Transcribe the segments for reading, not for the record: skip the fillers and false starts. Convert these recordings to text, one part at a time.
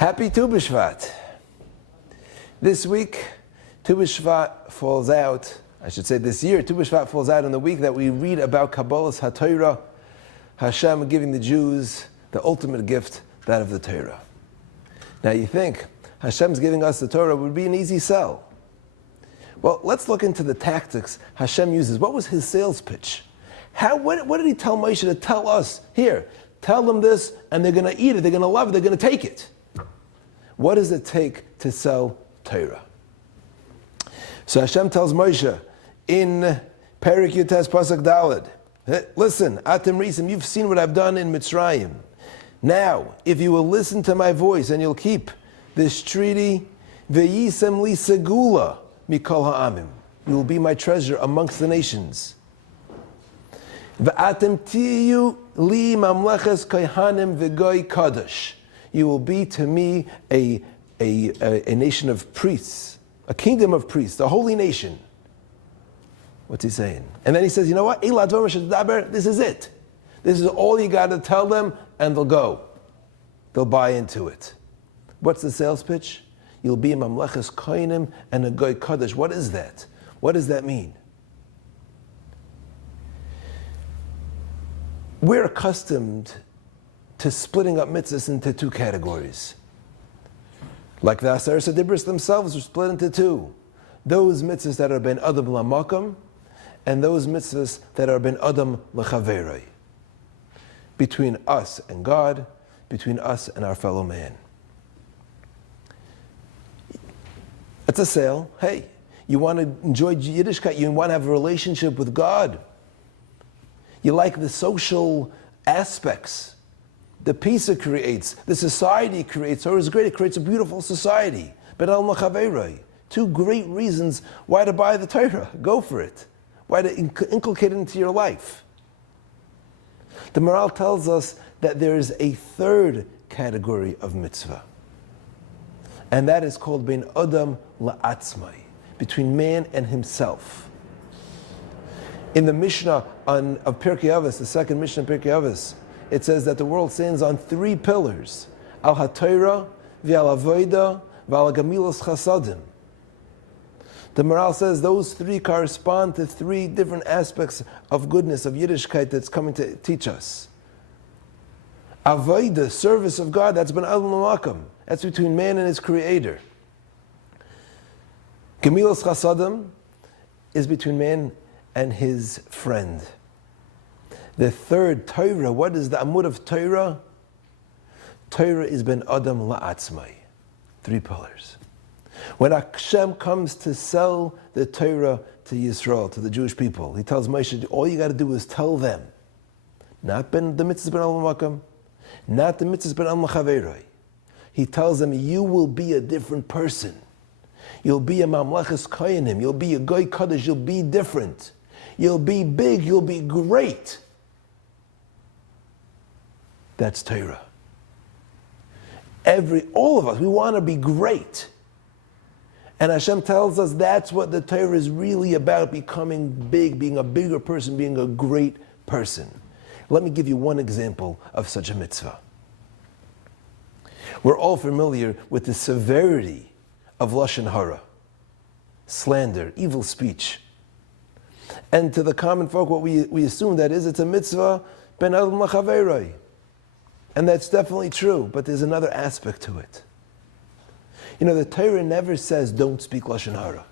Happy Tu B'Shvat. This week, Tu B'Shvat falls out, I should say this year, Tu B'Shvat falls out in the week that we read about Kabbalas HaTorah, Hashem giving the Jews the ultimate gift, that of the Torah. Now you think, Hashem's giving us the Torah would be an easy sell. Well, let's look into the tactics Hashem uses. What was his sales pitch? What did he tell Moshe to tell us? Here, tell them this, and they're going to eat it, they're going to love it, they're going to take it. What does it take to sell Torah? So Hashem tells Moshe in Perek Yutes Pasuk Daled, listen, Atem Risim, you've seen what I've done in Mitzrayim. Now, if you will listen to my voice and you'll keep this treaty, Ve'yisem li segula mikol ha'amim, you will be my treasure amongst the nations. Ve'atem tiyu li mamleches kohanim v'goy kadosh. You will be to me a nation of priests, a kingdom of priests, a holy nation. What's he saying? And then he says, you know what? This is it. This is all you got to tell them, and they'll go. They'll buy into it. What's the sales pitch? You'll be a mamleches kohanim and a goy kadosh. What is that? What does that mean? We're accustomed to splitting up mitzvahs into two categories. Like the Aseret Dibros themselves are split into two. Those mitzvahs that are ben adam lamakam, and those mitzvahs that are ben adam l'chaveroi. Between us and God, between us and our fellow man. It's a sale. Hey, you want to enjoy Yiddishkeit, you want to have a relationship with God. You like the social aspects. The peace it creates, the society it creates. Torah is great, it creates a beautiful society. Ben al machaveroi. Two great reasons why to buy the Torah. Go for it. Why to inculcate it into your life. The Maral tells us that there is a third category of mitzvah. And that is called ben adam la'atzmai, between man and himself. In the Mishnah of Pirkei Avos, the second Mishnah of Pirkei Avos, it says that the world stands on three pillars: al haTorah, v'al avoda, v'al gamilas chasadim. The Maral says those three correspond to three different aspects of goodness, of Yiddishkeit that's coming to teach us. Avoda, service of God, that's ben adam l'makam. That's between man and his Creator. Gamilas chasadim is between man and his friend. The third, Torah, what is the amud of Torah? Torah is ben adam la'atzmai. Three pillars. When Hashem comes to sell the Torah to Yisrael, to the Jewish people, he tells Moshe, all you got to do is tell them, not the mitzvahs ben al makam, not the mitzvahs ben al machaveroi. He tells them, you will be a different person. You'll be a mamleches kohanim, you'll be a goy kadosh, you'll be different. You'll be big, you'll be great. That's Torah. All of us, we want to be great. And Hashem tells us that's what the Torah is really about, becoming big, being a bigger person, being a great person. Let me give you one example of such a mitzvah. We're all familiar with the severity of Lashon Hara, slander, evil speech. And to the common folk, what we assume that is, it's a mitzvah ben adam lachaveroi. And that's definitely true, but there's another aspect to it. You know, the Torah never says don't speak Lashon Hara.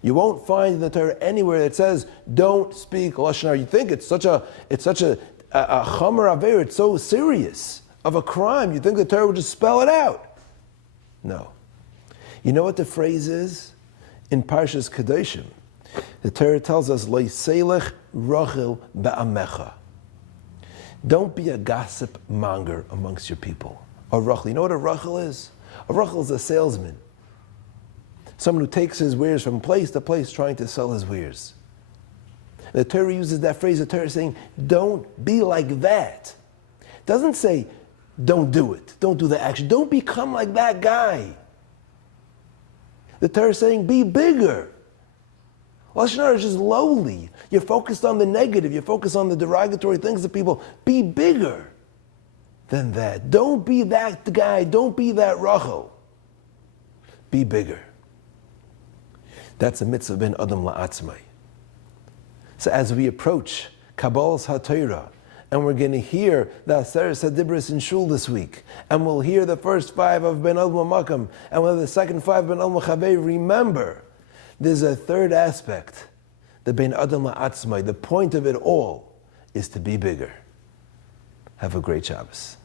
You won't find in the Torah anywhere that says don't speak Lashon Hara. You think it's such a chomer aver, it's so serious of a crime. You think the Torah would just spell it out. No. You know what the phrase is? In Parshas Kedoshim, the Torah tells us, Lo yiselech rachel ba'amecha. Don't be a gossip monger amongst your people. A rachel. You know what a rachel is? A rachel is a salesman. Someone who takes his wares from place to place trying to sell his wares. The Torah uses that phrase, the Torah is saying, don't be like that. It doesn't say, don't do it. Don't do the action. Don't become like that guy. The Torah is saying, be bigger. Lashon Hara is just lowly. You're focused on the negative. You're focused on the derogatory things of people. Be bigger than that. Don't be that guy. Don't be that Rachel. Be bigger. That's a mitzvah ben Adam la'atzmai. So as we approach Kabbal's HaTorah, and we're going to hear the Aseres HaDibros in Shul this week, and we'll hear the first 5 of Ben Adam Makam, and we'll have the second 5 Ben Adam Chavei. Remember, there's a third aspect, the Ben Adam la'atzmai. The point of it all is to be bigger. Have a great Shabbos.